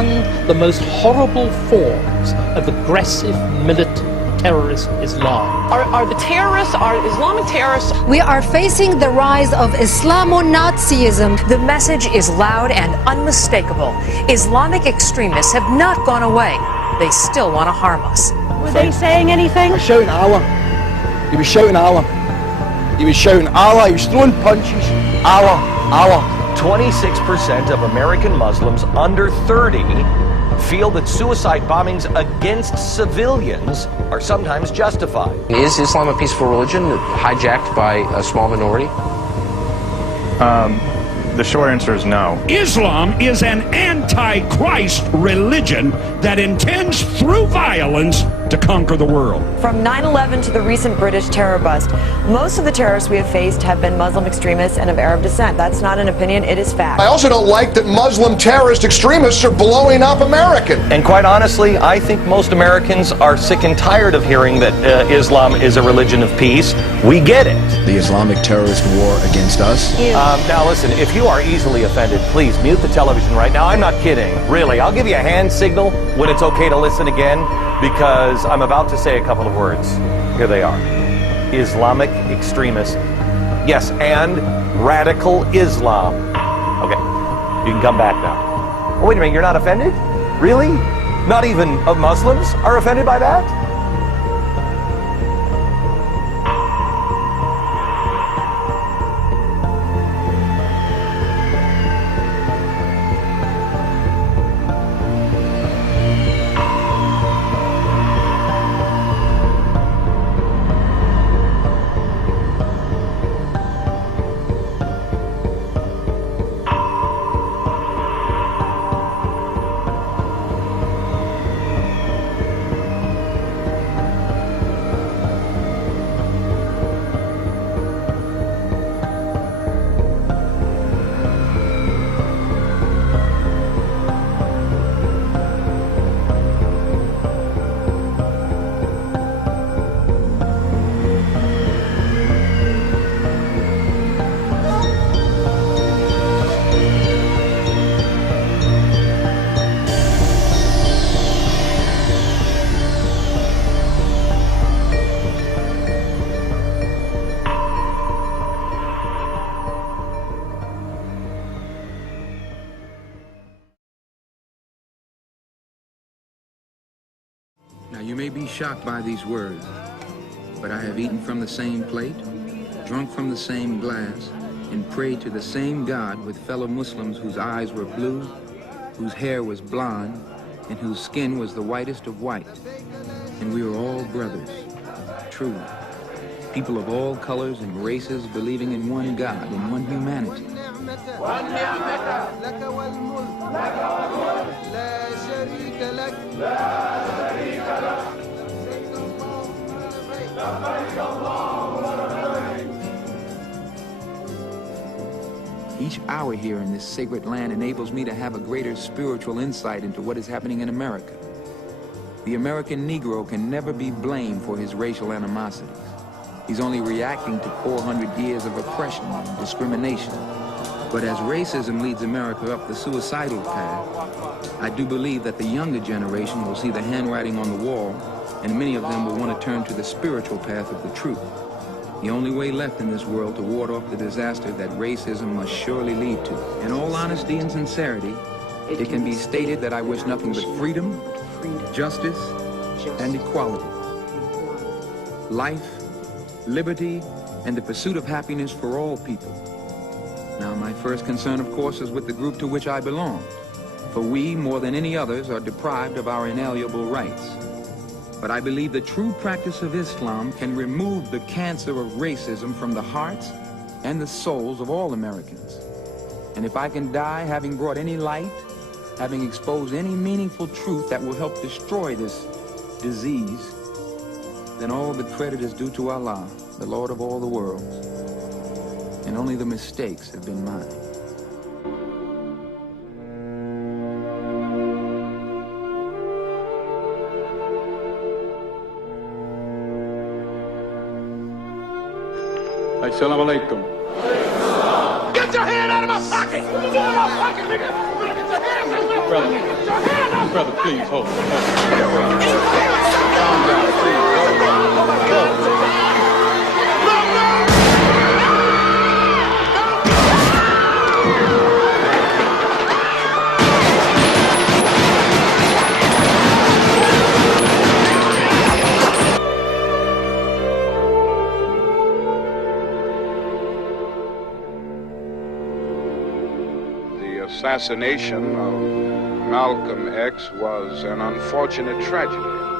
and the most horrible forms of aggressive militant terrorist Islam. Are the terrorists, are Islamic terrorists? We are facing the rise of Islamo-Nazism. The message is loud and unmistakable. Islamic extremists have not gone away. They still want to harm us. Were they saying anything? He was shouting Allah. He was shouting Allah. He was shouting Allah. He was throwing punches. Allah, Allah. 26% of American Muslims under 30 feel that suicide bombings against civilians are sometimes justified. Is Islam a peaceful religion hijacked by a small minority? The short answer is no. Islam is an anti-Christ religion that intends through violence to conquer the world. From 9/11 to the recent British terror bust, most of the terrorists we have faced have been Muslim extremists and of Arab descent. That's not an opinion, it is fact. I also don't like that Muslim terrorist extremists are blowing up Americans. And quite honestly, I think most Americans are sick and tired of hearing that Islam is a religion of peace. We get it. The Islamic terrorist war against us? Now listen, if you are easily offended, please mute the television right now. I'm not kidding, really. I'll give you a hand signal when it's okay to listen again, because I'm about to say a couple of words. Here they are. Islamic extremist. Yes, and radical Islam. Okay, you can come back now. Oh, wait a minute, you're not offended? Really? Not even Muslims are offended by that? Now you may be shocked by these words, but I have eaten from the same plate, drunk from the same glass, and prayed to the same God with fellow Muslims whose eyes were blue, whose hair was blonde, and whose skin was the whitest of white. And we were all brothers, truly. People of all colors and races believing in one God, in one humanity. Each hour here in this sacred land enables me to have a greater spiritual insight into what is happening in America. The American Negro can never be blamed for his racial animosities. He's only reacting to 400 years of oppression and discrimination. But as racism leads America up the suicidal path, I do believe that the younger generation will see the handwriting on the wall, and many of them will want to turn to the spiritual path of the truth. The only way left in this world to ward off the disaster that racism must surely lead to. In all honesty and sincerity, it can be stated that I wish nothing but freedom, justice, and equality. Life, liberty, and the pursuit of happiness for all people. Now, my first concern, of course, is with the group to which I belong. For we, more than any others, are deprived of our inalienable rights. But I believe the true practice of Islam can remove the cancer of racism from the hearts and the souls of all Americans. And if I can die having brought any light, having exposed any meaningful truth that will help destroy this disease, then all the credit is due to Allah, the Lord of all the worlds. And only the mistakes have been mine. Assalamu alaikum. Get your hand out of my pocket! Get your hand out of my pocket, nigga! Get your hand out of my Brother, Get your hand out! brother, please hold. The assassination of Malcolm X was an unfortunate tragedy.